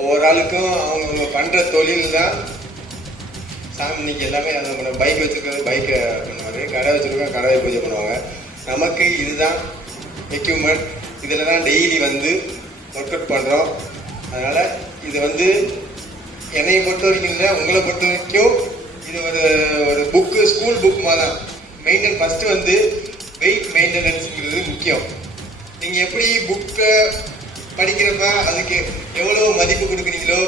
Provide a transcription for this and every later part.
ஒவ்வொரு ஆளுக்கும் அவங்க பண்ற தொழில் தான் இன்னைக்கு எல்லாமே அதை பைக் வச்சிருக்கிறது பைக்கை பண்ணுவாரு, கடை வச்சிருக்கோம் கடை பூஜை பண்ணுவாங்க. நமக்கு இதுதான் எக்யூப்மெண்ட், இதில் தான் டெய்லி வந்து ஒர்க் அவுட் பண்ணுறோம். அதனால் இது வந்து என்னையை பொறுத்த வரைக்கும் இல்லை, உங்களை பொறுத்த வரைக்கும் இது ஒரு புக்கு, ஸ்கூல் புக் மாதிரி தான். ஃபஸ்ட்டு வந்து வெயிட் மெயின்டெனன்ஸுங்கிறது முக்கியம். நீங்கள் எப்படி புக்கை படிக்கிறப்ப அதுக்கு எவ்வளோ மதிப்பு கொடுக்குறீங்களோ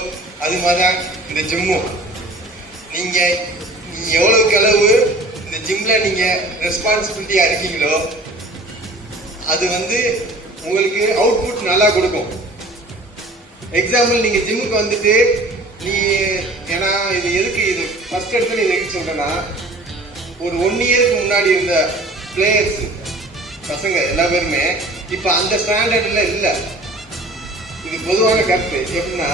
அது மாதிரி தான் இந்த ஜிம்மும். நீங்கள் எவ்வளோக்கு அளவு இந்த ஜிம்மில் நீங்கள் ரெஸ்பான்சிபிலிட்டியாக இருக்கீங்களோ அது வந்து உங்களுக்கு அவுட்புட் நல்லா கொடுக்கும். எக்ஸாம்பிள் நீங்கள் ஜிம்முக்கு வந்துட்டு ஏன்னா இது எதுக்கு இது ஃபர்ஸ்ட் எடுத்து இது எதுக்கு சொல்கிறேன்னா, ஒரு 1 இயருக்கு முன்னாடி இருந்த பிளேயர்ஸ் பசங்க எல்லா பேருமே இப்போ அந்த ஸ்டாண்டர்டில் இல்லை. இது பொதுவான கருத்து. எப்படின்னா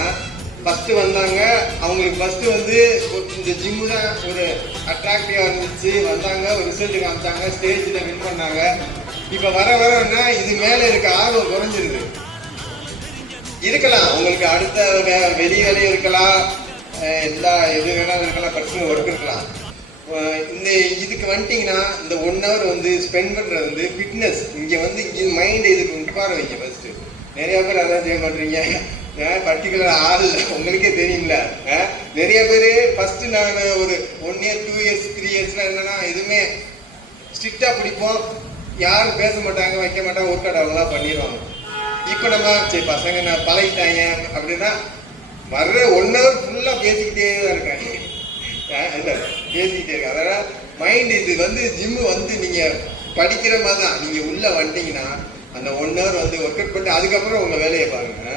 ஃபஸ்ட்டு வந்தாங்க, அவங்களுக்கு ஃபஸ்ட்டு வந்து இந்த ஜிம்மு தான் ஒரு அட்ராக்டிவாக இருந்துச்சு, வந்தாங்க, ஒரு ரிசல்ட்டு காமிச்சாங்க, ஸ்டேஜில் வின் பண்ணாங்க. இப்போ வர வரன்னா இது மேலே இருக்க ஆர்வம் குறைஞ்சிருது. இருக்கலாம் உங்களுக்கு அடுத்த வெளி வேலையும் இருக்கலாம், எல்லா எது வேணாலும் இருக்கலாம், பர்சனல் ஒர்க் இருக்கலாம். இந்த இதுக்கு வந்துட்டிங்கன்னா இந்த 1 hour வந்து ஸ்பெண்ட் பண்ணுறது வந்து ஃபிட்னஸ். இங்கே வந்து இங்கே மைண்டை இதுக்கு உட்கார வைங்க ஃபஸ்ட்டு. நிறையா பேர் அதான் செய்ய மாட்டீங்க, பர்டிகுலர் ஆள் உங்களுக்கே தெரியும்ல. நிறைய பேர் ஃபஸ்ட்டு நான் ஒரு 1 year 2 years 3 yearsலாம் என்னன்னா எதுவுமே ஸ்ட்ரிக்டாக பிடிப்போம், யாரும் பேச மாட்டாங்க, வைக்க மாட்டாங்க, ஒர்க் அவுட் அவங்களாம் பண்ணிடுவாங்க. இப்போ நம்ம சரி பசங்க நான் பழகிட்டாங்க அப்படின்னா வர்ற 1 hour ஃபுல்லாக பேசிக்கிட்டே தான் இருக்காங்க, இல்லை பேசிக்கிட்டே இருக்காங்க. அதனால் மைண்ட் இது வந்து ஜிம்மு வந்து நீங்கள் படிக்கிற மாதிரி தான். நீங்கள் உள்ளே வந்துட்டீங்கன்னா அந்த 1 hour வந்து ஒர்க் அவுட் பண்ணிட்டு அதுக்கப்புறம் உங்கள் வேலையை பாருங்க.